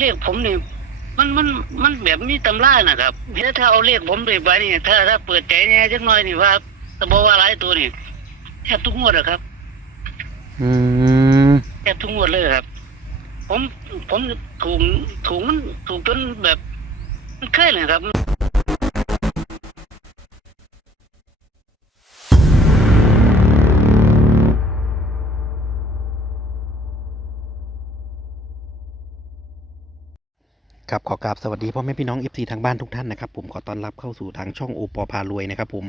เลขผมนี่มันมันมันแบบมีตำรานะครับถ้าถ้าเอาเลขผมไปไว้นี่ถ้าถ้าเปิดใจเนี่ยจักหน่อยนี่ว่าแต่บอกว่าหลายตัวนี่แทบทุกงวดอะครับ อืมแทบทุกงวดเลยครับ ผมผมถูกถูกมันถูกจนแบบมันเคยเลยครับ ครับขอกราบสวัสดีพ่อแม่พี่น้อง FC ทางบ้านทุกท่านนะครับผมขอต้อนรับเข้าสู่ทางช่องโอปอพารวยนะครับผม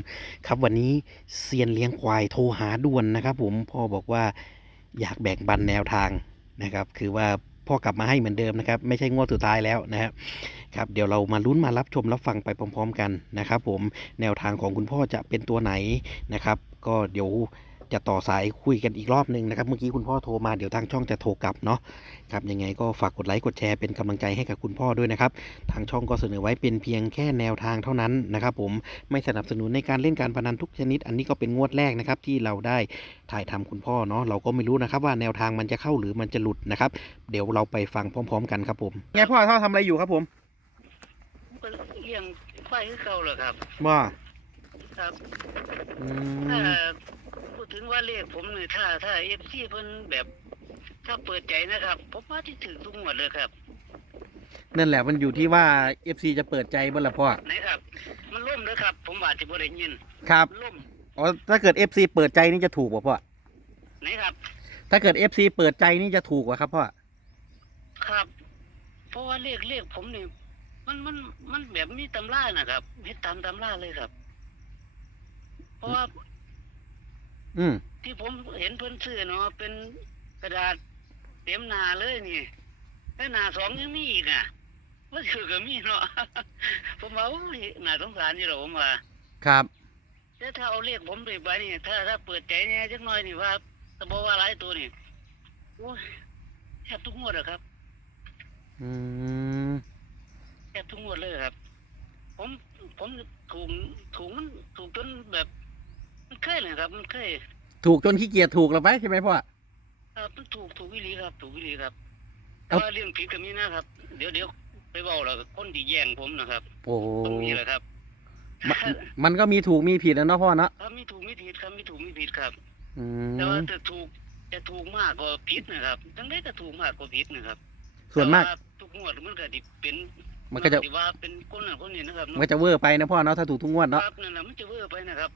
ครับวันนี้เซียนเลี้ยงควายโทรหาด่วนนะครับผมพ่อบอกว่าอยากแบ่งปันแนวทางนะครับคือว่าพ่อกลับมาให้เหมือนเดิมนะครับไม่ใช่งวดสุดท้ายแล้วนะครับครับเดี๋ยวเรามาลุ้นมารับชมรับฟังไปพร้อม ๆ กันนะครับผมแนวทางของคุณพ่อจะเป็นตัวไหนนะครับ ก็เดี๋ยว จะต่อสายคุยกันอีกรอบหนึ่งนะครับ เมื่อกี้คุณพ่อโทรมาเดี๋ยวทางช่องจะโทรกลับเนาะครับยังไงก็ฝากกดไลค์กดแชร์เป็นกำลังใจให้กับคุณพ่อด้วยนะครับ ทางช่องก็เสนอไว้เป็นเพียงแค่แนวทางเท่านั้นนะครับ ผมไม่สนับสนุนในการเล่นการพนันทุกชนิด อันนี้ก็เป็นงวดแรกนะครับที่เราได้ถ่ายทำคุณพ่อเนาะเราก็ไม่รู้นะครับว่าแนวทางมันจะเข้าหรือมันจะหลุดนะครับ เดี๋ยวเราไปฟังพร้อม ๆ กันครับผมไงพ่อพ่อทำอะไรอยู่ครับผมผมก็เลี้ยงควายคือเก่าเลยครับว่าครับอืถ้ามพูด ถึงว่าเลขผมเนี่ยถ้า ถ้าเอฟซีเพิ่นแบบ ถ้าเปิดใจนะครับ ผมว่าที่ถือทุกงวดเลยครับนั่นแหละมันอยู่ที่ว่า FC จะเปิดใจบ่ละพ่อไหนครับ มันล่มเลยครับ ผมว่าจะบ่ได้ยินครับมันล่มอ๋อถ้าเกิด FC เปิดใจนี่จะถูกป่ะพ่อไหนครับ ถ้าเกิด FC เปิดใจนี่จะถูกกว่าครับพ่อครับ เพราะว่าเลขเลขผมนี่มันมันมันแบบมีตำรานะครับเฮ็ดตามตำราเลยครับ เพราะว่า อืมที่ผมเห็นเพิ่นซื้อเนาะเป็นกระดาษเต็มหนาเลยนี่แล้วหนาสองยังมีอีกอะว่าคือก็มีเนาะ ผมว่าโอ้ยน่าสงสารอยู่หรอกผมว่าครับแต่ถ้าเอาเลขผมไปไว้นี่ถ้าถ้าเปิดใจเนี่ยจักหน่อยนี่ว่าแต่บอกว่าหลายตัวนี่โอ้ยแทบทุกงวดอะครับอืมแทบทุกงวดเลยครับ ผมผมถูกถูกมันถูกจนแบบ มันเคยเลยครับ มันเคยถูกจนขี้เกียจถูกแล้วไหมใช่ไหมพ่อครับมันถูกถูกวิลีครับ ถูกวิลีครับแต่เอ้าว่าเรื่องผิดก็มีนะครับ เดี๋ยวเดี๋ยวไปเบาแล้วคนที่แย่งผมนะครับโอ้โหตรงนี้แหละครับมันมันก็มีถูกมีผิดนะเนาะพ่อเนาะถ้ามีถูกมีผิดครับมีถูกมีผิดครับ อืแต่ว่ามจะถูกจะถูกมากกว่าผิดนะครับทั้งได้จะถูกมากกว่าผิดนะครับส่วนมาก แต่ทุกงวดมันก็ดิเป็นมันก็จะ สิว่าเป็นคนนั้นคนนี้นะครับมันก็จะเวอร์ไปนะพ่อเนาะถ้าถูกทุกงวดเนาะครับนั่นแหละมันจะเวอร์ไปนะครับ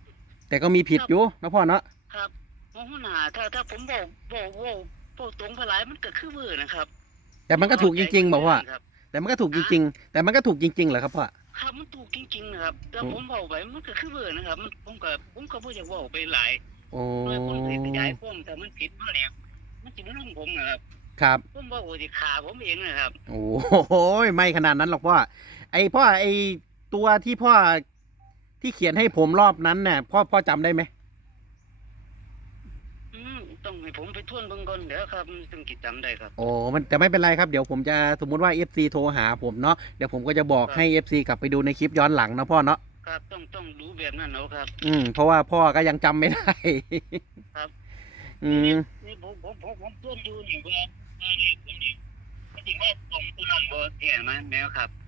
แต่ก็มีผิดอยู่นะพ่อเนาะครับมองหน้าถ้าถ้าผมบอกบอกบอกบอกตรงไปหลายมันก็คือเวอร์นะครับ แต่มันก็ถูกจริงๆบอกว่าครับแต่มันก็ถูกจริง ๆ แต่มันก็ถูกจริงๆเหรอครับพ่อครับมันถูกจริงๆนะครับแต่อืมผมบอกไปมันก็คือเบอร์นะครับ มันผมก็ผมก็บ่อยากบอกไปหลายโอ้โดยคนสิขยายความแต่มันผิดมาแล้วมันสิมาลงผมนะครับครับผมบอกว่าสิขาผมเองนะครับ โอ้โหไม่ขนาดนั้นหรอกพ่อไอพ่อไอตัวที่พ่อ ที่เขียนให้ผมรอบนั้นเนี่ยพ่อพ่อจำได้ไหมอืมต้องให้ผมไปทวนเบิ่งก่อนเดี๋ยวครับถึงกิจจำได้ครับ โอ้มันแต่ไม่เป็นไรครับเดี๋ยวผมจะสมมุติว่า FC โทรหาผมเนาะเดี๋ยวผมก็จะบอกครับให้ FC กลับไปดูในคลิปย้อนหลังนะพ่อเนาะครับต้องต้องรู้แบบนั้นเอาครับ อืม เพราะว่าพ่อก็ยังจำไม่ได้ ครับ อืม นี่ผมผมผมผมทวนอยู่นี่ว่าว่านี่ผมนี่มันสิมาตรงตัวนั้นบ่แท้ไหมแมวครับผม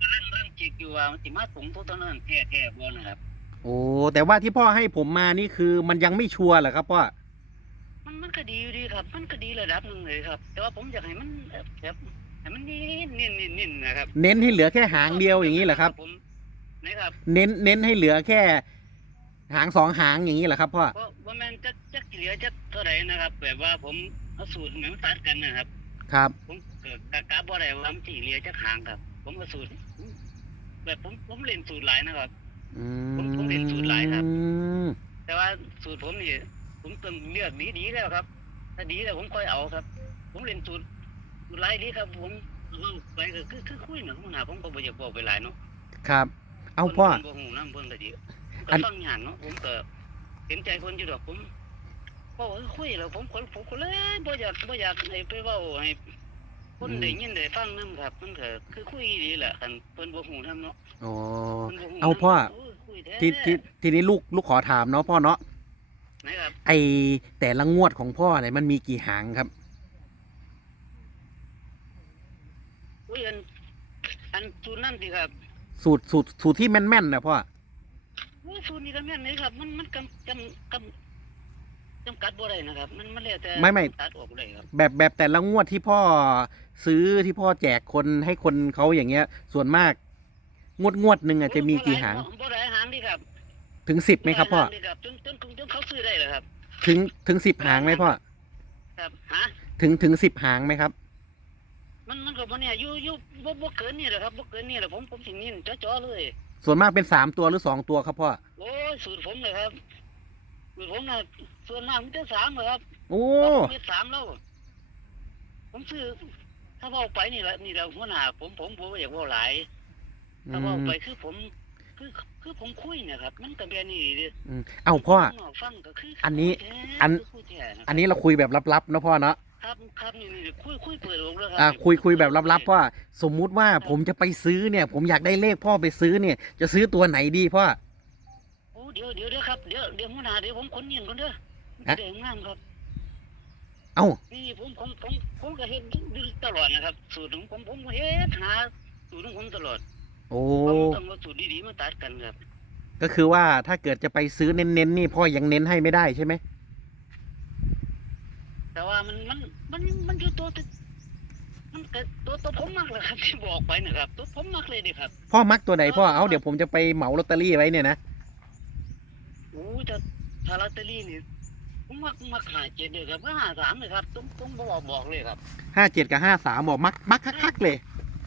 กำลังเริ่มจิกอยู่ว่ามันสิมาตรงตัวนั้นแท้แท้ๆบ่นะครับ โอ้แต่ว่าที่พ่อให้ผมมานี่คือมันยังไม่ชัวร์เหรอครับพ่อมันมันก็ดีอยู่ดีครับ มันก็ดีระดับหนึ่งเลยครับ แต่ว่าผมอยากให้มันแบบแบบให้มันนิ่นนิ่นนิ่นนิ่นนะครับเน้นให้เหลือแค่หางเดียวอย่างนี้เหรอครับ ผมนะครับเน้นเน้นให้เหลือแค่ หางสองหางอย่างนี้เหรอครับพ่อเพราะว่ามันจะจะเหลือจะเท่าไหร่นะครับ แบบว่าผมเอาสูตรเหมือนตัดกันนะครับ ครับ ผมเกิดกะกะบ่ได้ว่ามันสิเหลือจะหางครับ ผมเอาสูตรแบบผมผมเล่นสูตรหลายนะครับ อืผมผมเห็นสูตรหลายครับ มแต่ว่าสูตรผมนี่ผมต้องเลือกดีดีๆแล้วครับ ถ้าดีแล้วผมค่อยเอาครับ ผมเล่นสูตรสูตรหลายดีครับ ผมเอาไปก็คือคือคุยหนังหนาผมก็บ่อยากบอกไปหลายเนาะครับ เอาพ่อคนบ่ฮู้นำเพิ่นก็ดีผมอัก็น ฟังอย่างเนาะผมก็เห็นใจคนอยู่ดอกผมเพราะว่าคุยแล้วผมคนผมก็เลยบ่อยากบ่อยากให้ไปเว้าให้ คนได้ยินได้ฟังนํครับ มันก็คือคุยดีแหละคันเพิ่นบ่ฮู้นำเนาะอ๋อ เพิ่นบ่ฮู้เอาพ่อโยคุยแท้ทีทีทีนี้ลูกลูกขอถามเนาะพ่อเนาะนะครับไอแต่ละงวดของพ่อเนี่ยมันมีกี่หางครับ อุ้ยอันอันสูตรนั่นสิครับสูตรสูตรสูตรที่แม่นๆนะพ่อโอ้ยสูตรนี้ก็แม่นเลยครับ มันมันกำกำกำ จำกัดบ่ได้นะครับ มันมันแล้วแต่ไม่ไม่ ตัดออกเลยครับแบบแบบแต่ละงวดที่พ่อซื้อที่พ่อแจกคนให้คนเขาอย่างเงี้ย ส่วนมาก งวดงวดหนึ่งอะจะมีกี่หางบ่ได้หางดีครับถึงสิบไหมครับพ่อหางดีครับจนจนจนเขาซื้อได้เลยครับถึงถึงสิบหางไหมพ่อครับฮะถึงถึงสิบหางไหมครับ มันมันก็บ่เนี่ยอยู่อยู่บ่บ่เกินนี่แหละครับบ่เกินนี่แหละผมผมสินิ่นจ่อๆเลย ส่วนมากเป็นสามตัวหรือสองตัวครับพ่อโอ้ยสูตรผมเลยครับสูตร ผมน่ะส่วนมากมันจะสามเลยครับโอ้ผมมีสามแล้ว ผมซื้อ ถ้าเว่าไปนี่แหละนี่แหละหัวหน้าผมผมผมบ่อยากเว่าหลาย ถ้าเว่าไปคือผม คือคือผมคุยเนี่ยครับ มันก็แบบนี้เด้อืมเอ้าพ่อข้งนกฟังก็คืออันนี้คุยแท้อันคือคุยแท้ะครับอันนี้เราคุยแบบลับๆนะพ่อเนาะครับครับนี่นี่คุยคุยเปิดโลกแล้วครัอ่าคุยคุยแบบลับๆพ่อสมมุติว่าผมจะไปซื้อเนี่ย ผมอยากได้เลขพ่อไปซื้อเนี่ย จะซื้อตัวไหนดีพ่อโอ้ เดี๋ยวเดี๋ยวเดี๋ยวครับเดี๋ยวเดี๋ยวหัวหน้าเดี๋ยวผมคนเงียนก่อนเด้อฮะเดี๋ยวงามครับ เอ้านี่ผมผมผมผมก็เฮ็ดอยู่ตลอดนะครับ สูตรของผมผมก็เฮ็ดหาสูตรของผมตลอด โอ้ผมต้องเอาสูตรดีๆมาตัดกันครับ ก็คือว่าถ้าเกิดจะไปซื้อเน้นๆนี่พ่อยังเน้นให้ไม่ได้ใช่ไหมแต่ว่ามันมันมันมันอยู่ตัวตัวมันก็ตัวตัวผมมากเลยครับที่บอกไปนะครับ ตัวผมมากเลยดิครับ พ่อมักตัวไหนพ่อเอาเดี๋ยวผมจะไปเหมาลอตเตอรี่ไว้เนี่ยนะ โอ้ยถ้าถ้าลอตเตอรี่นี่ผมมักมักหาเจ็ดเลยครับก็หาสามเลยครับต้องต้องบอกบอกเลยครับห้าเจ็ดกับห้าสามบอกมักมักคักๆเลย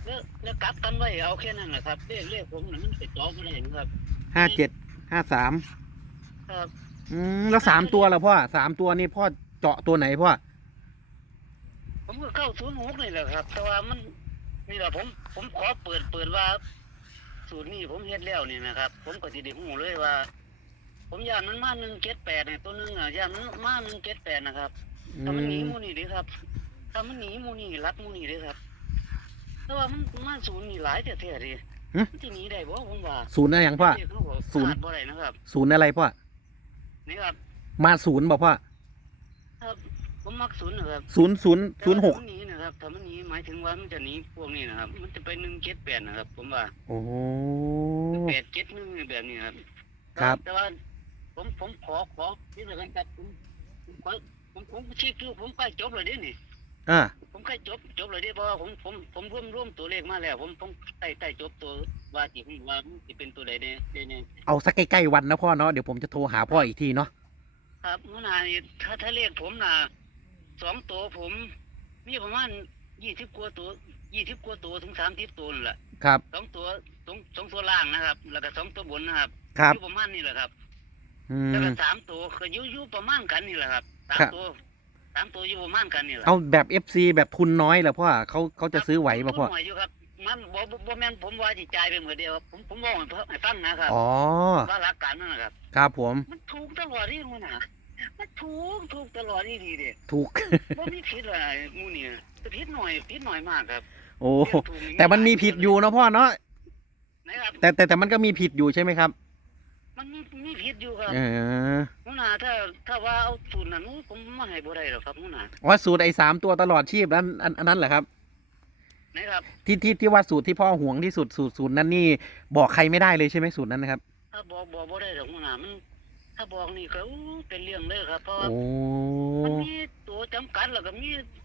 แล้วแล้วกลับกันไว้เอาแค่นั้นแหละครับเรียกเรียกผมน่ะมันไปจอบอะไรอย่างครับห้าเจ็ดห้าสามครับอืมแล้วสามตัวละพ่อสามตัวนี่พ่อเจาะตัวไหนพ่อผมก็เข้าศูนย์หกนี่แหละครับ แต่ว่ามันนี่แหละผมผมขอเปิดเปิดว่า สูตรนี้ผมเฮ็ดแล้วนี่นะครับ ผมก็สิได้ฮู้เลยว่า ผมย่านมันมาหนึ่งเจ็ดแปดเนี่ยตัวหนึงอะย่านมันมาหนึ่งเจ็ดแปดนะครับอืถ้ามันหนีมหมูนี่เด้ครับถ้ามันหนีหมูนี่รัดหมูนี่เด้ครับแต่ว่ามันมาศูนย์นี่หลายแต่เท่ๆดิมันสิหนีได้บ่ผมว่าศูนย์อะไรอย่างพ่อเรียกเขาบอกศูนย์ขาดบ่ได้นะครับ ศูนย์อะไรพ่อ นี่ครับมาศูนย์บอกพ่อครับผมมักศูนย์นะครับศูนย์ศูนย์ศูนย์หกถ้ามันหนีนะครับถ้ามันหนีหมายถึงว่ามันจะหนีพวกนี้นะครับ มันจะไปหนึ่งเจ็ดแปดนะครับ ผมว่า โอ้ แปดเจ็ดหนึ่งแบบนี้ครับ ครับ แต่ว่า ผมผมขอขอที่สำคัญครับผมผมขอผมผมชี้คือผมใกล้จบเลยเด้นี่อ่าผมใกล้จบจบเลยเด้เพราะว่าผมผมผมรวมรวมตัวเลขมาแล้ว ผมผมใกล้ใกล้จบตัวว่าสิผมว่ามันสิเป็นตัวใดเด้เด้เนี่ยเอาสักใกล้ๆวันนะพ่อเนาะเดี๋ยวผมจะโทรหาพ่ออีกทีเนาะครับหัวหน้านี่ถ้าถ้าเลขผมน่ะสองตัวผม มีประมาณยี่สิบกว่าตัวยี่สิบกว่าตัวถึงสามสิบตัวนั่นแหละครับ สองตัวสองสองตัวล่างนะครับ แล้วก็สองตัวบนนะครับครับ อยู่ประมาณนี้แหละครับ อืแล้วมก็สามตัวก็อยู่อยู่ประมาณกันนี่แหละครับสามครับ ตัวสามตัวอยู่ประมาณกันนี่แหละเอาแบบเอฟซีแบบทุนน้อยเหรอพ่อเขาเขาจะซื้อไหวป่ะพ่อ ผมหน่อยอยู่ครับ มันบ่บ่บ่แม่นผมว่าจิจ่ายไปเหมือนเดียวครับผมผมบอกให้เพิ่นให้ฟังนะครับอ๋อ ว่าหลักการนั่นนะครับ ครับผม มันถูกตลอดที่มันนะมันถูกถูกตลอดที่ดีเด้ถูก บ่มีผิดอะไรหมู่นี่แต่ผิดหน่อยผิดหน่อยมากครับโอ้ เรียกถูกอย่างแต่มันมีผิดอยู่เนาะพ่อเนาะ นะครับแต่แต่แต่มันก็มีผิดอยู่ใช่ไหมครับ มันมีมีผิดอยู่ครับเออหัวหน้าถ้าถ้าว่าเอาสูตรนั้นอู้ผมมาให้บ่ได้หรอกครับหัวหน้าอ๋อสูตรไอ้สามตัวตลอดชีพนั้นอันอันนั้นเหรอครับนะครับที่ที่ที่ว่าสูตรที่พ่อห่วงที่สุดสูตรสูตรนั้นนี่บอกใครไม่ได้เลยใช่ไหมสูตรนั้นนะครับ ถ้าบอกบอกบ่ได้หรอกหัวหน้ามันถ้าบอกนี่ก็อู้เป็นเรื่องเลยครับเพราะว่าโอ้มันมีตัวจำกัดแล้วก็มีมัน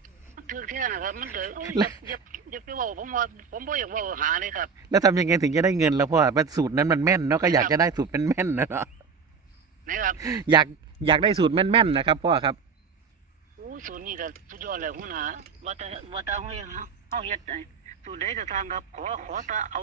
ถือแค่นะครับ มันเลยโอ้ยอย่าอย่าอย่าไปเว่าผมว่าผมบ่อยากเว่าหาเลยครับ แล้วทำยังไงถึงจะได้เงินแล้วพ่อมันสูตรนั้นมันแม่นเนาะก็อยากจะได้สูตรเป็นแม่นๆนะเนาะนะครับอยากอยากได้สูตรแม่นๆนะครับพ่อครับอู้สูตรนี้ก็สุดยอดเลยหัวหน้าว่าแต่ว่าแต่เฮาเฮาเฮ็ดไอ้สูตรใดก็ตามครับ ขอขอแต่เอา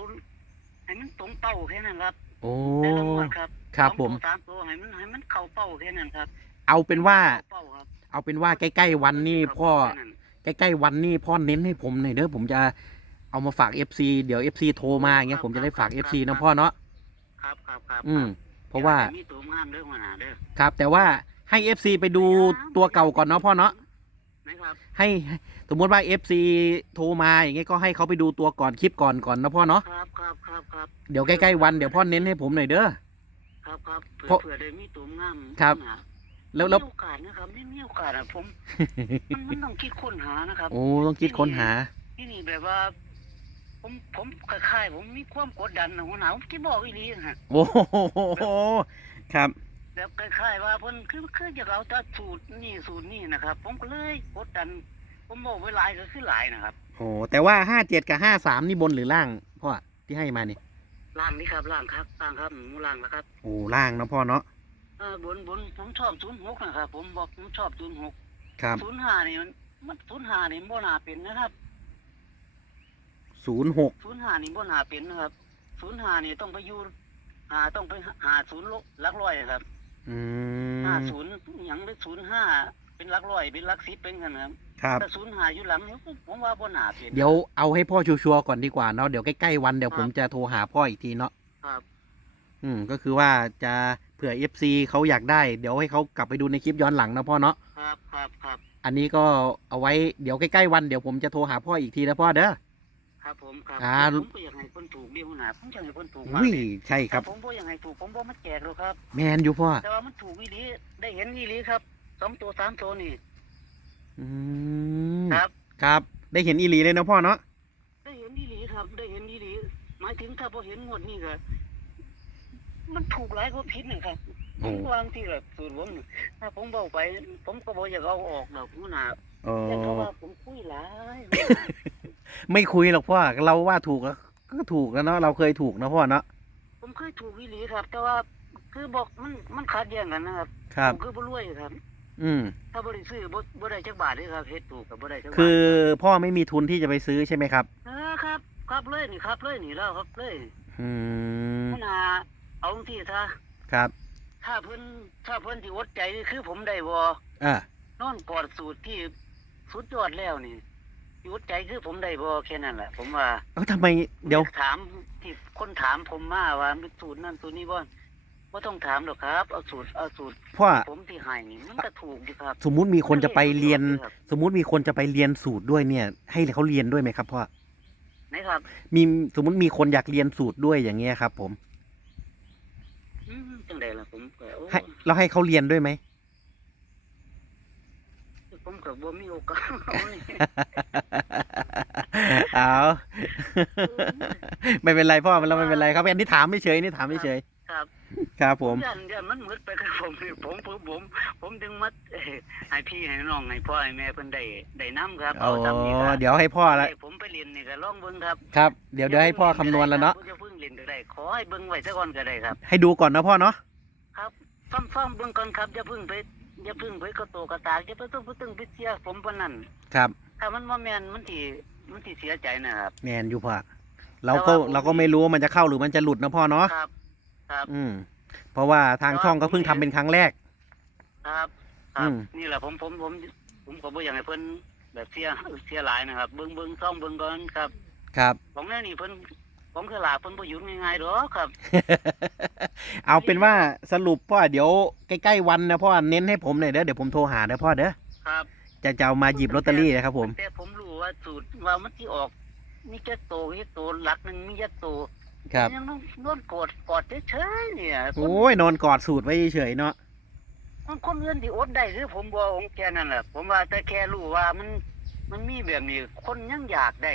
ให้มันตรงเป้าแค่นั้นครับโอ้แต่ละงวดครับครับสองผมตัวสามตัวให้มันให้มันเข้าเป้าแค่นั้นครับเอาเป็นว่า เข้เป้าครับเอาเป็นว่าใกล้ๆวันนี้พ่อ เข้าเป้าแค่นั้น ใกล้ๆวันนี้พ่อเน้นให้ผมหน่อยเด้อผมจะเอามาฝาก FC เดี๋ยว FC โทรมาอย่างเงี้ยผมจะได้ฝาก FC นะพ่อเนาะครับครับครับอืม เพราะว่าดี๋ยมีตัวงามเด้อหัวหน้าเด้อครับ แต่ว่าให้ FC ไปดูตัวเก่าก่อนเนาะพ่อเนาะนะครับให้สมมติว่า FC โทรมาอย่างเงี้ยก็ให้เขาไปดูตัวก่อนคลิปก่อนก่อนนะพ่อเนาะครับครับครับครับเดี๋ยวใกล้ๆวันเดี๋ยวพ่อเน้นให้ผมหน่อยเด้อครับครับเผื่เพราะอเผื่อได้มีตัวงามครับหัวหน้า แล้วแล้วมีโอกาสนะครับไม่มีโอกาสอะผม มันมันต้องคิดค้นหานะครับโอ้ต้องคิดค้นหา ที่นี่แบบว่า ผมผมคล้ายๆผมมีความกดดันนะหัวหน้าผมที่บอกอีหลีฮะโอ้โหครับ แบบคล้ายๆว่าเพิ่นคือคือจะเอาแต่สูตรนี่สูตรนี่นะครับ ผมก็เลยกดดัน ผมบอกไว้หลายก็คือหลายนะครับโอ้แต่ว่าห้าเจ็ดกับห้าสามนี่บนหรือล่างพ่อที่ให้มานี่ล่างนี่ครับล่างครับล่างครับหมูล่างนะครับโอ้ล่างเนาะพ่อเนาะ เออบนบนผมชอบศูนย์หกนะครับผมบอกผมชอบศูนย์หกครับศูนย์ห้านี่มันมันศูนย์ห้านี่บ่น่าเป็นนะครับศูนย์หกศูนย์ห้านี่บ่น่าเป็นนะครับศูนย์ห้านี่ต้องไปอยู่หาต้องไปหาศูนย์ลหลักร้อยครับอืห้ามศูนย์หยังหรือศูนย์ห้าเป็นหลักร้อยเป็นหลักสิบเป็นกันนะครับครับแต่ศูนย์ห้าอยู่หลังนี่ผมว่าบ่น่าเป็นเดี๋ยวเอาให้พ่อชัวร์ๆก่อนดีกว่าเนาะเดี๋ยวใกล้ๆวันเดี๋ยวผมจะโทรหาพ่ออีกทีเนาะครับ อืมก็คือว่าจะ เผื่อ FC เขาอยากได้ เดี๋ยวให้เขากลับไปดูในคลิปย้อนหลังนะพ่อเนาะครับครับครับอันนี้ก็เอาไว้เดี๋ยวใกล้ๆวันเดี๋ยวผมจะโทรหาพ่ออีกทีนะพ่อเด้อ ครับผมครับอ่า ผมก็อยากให้คนถูกเดียวหนาผมอยากให้คนถูกมากอุ้ยเลยใช่ครับ ผมบ่อยากให้ถูกผมบ่มาแจกหรอกครับ แมนอยู่พ่อแต่ว่ามันถูกอีหลีได้เห็นอีหลีครับสองตัวสามตัวนี่อืมครับ ครับ ได้เห็นอีหลีเลยนะพ่อเนาะได้เห็นอีหลีครับ ได้เห็นอีหลีหมายถึงถ้าพอเห็นงวดนี้ก็ มันถูกหลายกว่าพิษนะครับผโอ้ มวางที่แบบสูตรผมนี่ถ้าผมเบาไป ผมก็บ่อยากเอาออกดอกหัวหน้าเอแต่เพราะอว่าผมคุยหลาย ไม่คุยหรอกพ่อเราว่าถูกแล้วก็ถูกแล้วเนาะเราเคยถูกนะพ่อเนาะผมเคยถูกอีหลีครับ แต่ว่าคือบอกมันมันขัดแย้งกันนะครับ ครับ ผมคือบ่รวยครับ อืม ถ้าบ่ได้ซื้อบ่บ่ได้จักบาทเลยครับเฮ็ดถูกกับบ่ได้จักบาทคือพ่อไม่มีทุนที่จะไปซื้อใช่ไหมครับ เออครับ ครับเลยนี่ครับเลยนี่แล้วครับเลยอืมขนา เอาที่ถ้าครับ ถ้าเพิ่นถ้าเพิ่นสิอดใจนี่คือผมได้บ่อะนอนกอดสูตรที่สุดยอดแล้วนี่สิอดใจคือผมได้บ่แค่นั้นแหละผมว่าเอ้าทำไมเดี๋ยวถามที่คนถามผมมาว่ามีสูตรนั่นสูตรนี้บ่บ่ต้องถามหรอกครับ เอาสูตรเอาสูตรพ่อผมที่ให้นี่มันก็ถูกดีครับ สมมุติมีคนจะไปเรียนครับสมมุติมีคนจะไปเรียนสูตรด้วยเนี่ย ให้เขาเรียนด้วยไหมครับพ่อนะครับ มีสมมุติมีคนอยากเรียนสูตรด้วยอย่างเงี้ยครับ ผม อืมจังไดล่ะผมก็โอ้ให้เราให้เขาเรียนด้วยไหมผมก็บ่มีโอกาสเอาไม่เป็นไรพ่อเราไม่เป็นไรครับอันนี้ถามไม่เฉยนี่ถามไม่เฉยครับ ครับผมยันยันมันมืดไปกับผมนี่ผมผมผม ผมดึงมัดเอ่อให้พี่ให้น้องให้พ่อให้แม่เพิ่นได้ได้น้ำครับโอ้เอาตามนี้ครับเดี๋ยวให้พ่อละให้ผมไปเรียนนี่ก็ลองเบิ่งครับครับเดี๋ยวเดี๋ยวให้พ่อคำนวณแล้วเนาะอย่าเพิ่งเรียนก็ได้ขอให้เบิ่งไว้ซะก่อนก็ได้ครับ ให้ดูก่อนนะพ่อเนาะครับ ฟังๆเบิ่งก่อนครับอย่าเพิ่งไปอย่าเพิ่งไปกระโตกระตากอย่าไปต้องไปตึงไปเสียผมปานนั้นครับถ้ามันบ่แม่นมันสิมันสิเสียใจนะครับ แมนอยู่พ่อเราก็แต่ว่าผมเราก็ไม่รู้ว่ามันจะเข้าหรือมันจะหลุดนะพ่อเนาะครับ ครับ อืม เพราะว่าทางช่องก็เพิ่งทำเป็นครั้งแรก ครับคอืรับม นี่แหละผมผมผมผมก็บ่อยากให้เพิ่นแบบเสียเสียหลายนะครับ เบิ่งเบิ่งซ่องเบิ่งก่อนครับ ครับ ของแม่นี่เพิ่น ของคือหลาเพิ่นบ่อยู่ง่ายๆดอกครับ เอาเป็นว่าสรุปพ่อเดี๋ยวใกล้ๆวันนะพ่อเน้นให้ผมหน่อยเด้อเดี๋ยวผมโทรหาเด้อพ่อเด้อครับจะจะเอามาหยิบลอตเตอรี่นะครับผม แต่ผมรู้ว่าสูตรว่ามันสิออก มีแค่โตมีโตหลักหนึงมีแค่โตครับ ยังต้องนอนกอดกอดเฉยๆเนี่ยคนโอ้ยนอนกอดสูตรไว้เฉยๆเนาะคนคนอื่นที่อดได้คือผมบ่องแค่นั้นแหละผมว่าแต่แค่รู้ว่ามันมันมีแบบนี้คนยังอยากได้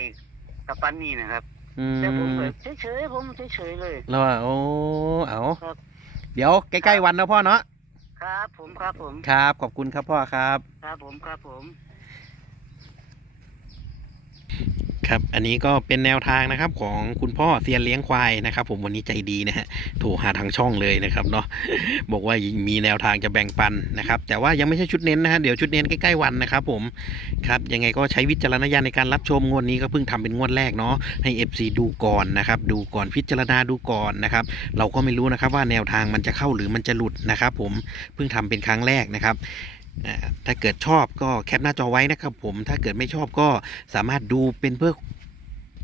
กับปันนี้นะครับ อืมแต่ผมแบบเฉยๆผมเฉยๆเลย แล้วอะโอ้เอาครับ เดี๋ยวใกล้ๆวันนะพ่อเนาะครับ ผมครับผมครับ ขอบคุณครับพ่อครับ ครับผมครับผม ครับ อันนี้ก็เป็นแนวทางนะครับของคุณพ่อเซียนเลี้ยงควายนะครับผมวันนี้ใจดีนะฮะโทรหาทางช่องเลยนะครับเนาะบอกว่ามีแนวทางจะแบ่งปันนะครับ แต่ว่ายังไม่ใช่ชุดเน้นนะฮะเดี๋ยวชุดเน้นใกล้ๆวันนะครับผมครับยังไงก็ใช้วิจารณญาณในการรับชมงวดนี้ก็เพิ่งทำเป็นงวดแรกเนาะให้ FC ดูก่อนนะครับ ดูก่อนพิจารณาดูก่อนนะครับเราก็ไม่รู้นะครับว่าแนวทางมันจะเข้าหรือมันจะหลุดนะครับ ผมเพิ่งทำเป็นครั้งแรกนะครับ ถ้าเกิดชอบก็แคปหน้าจอไว้นะครับ ผมถ้าเกิดไม่ชอบก็สามารถดูเป็นเพื่อ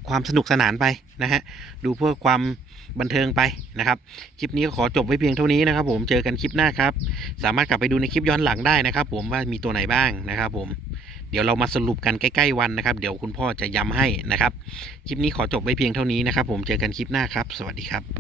ความสนุกสนานไปนะฮะดูเพื่อความบันเทิงไปนะครับ คลิปนี้ก็ขอจบไว้เพียงเท่านี้นะครับ ผมเจอกันคลิปหน้าครับ สามารถกลับไปดูในคลิปย้อนหลังได้นะครับ ผมว่ามีตัวไหนบ้างนะครับ ผมเดี๋ยวเรามาสรุปกันใกล้ ๆ วันนะครับ เดี๋ยวคุณพ่อจะย้ำให้นะครับ คลิปนี้ขอจบไว้เพียงเท่านี้นะครับ ผมเจอกันคลิปหน้าครับ สวัสดีครับ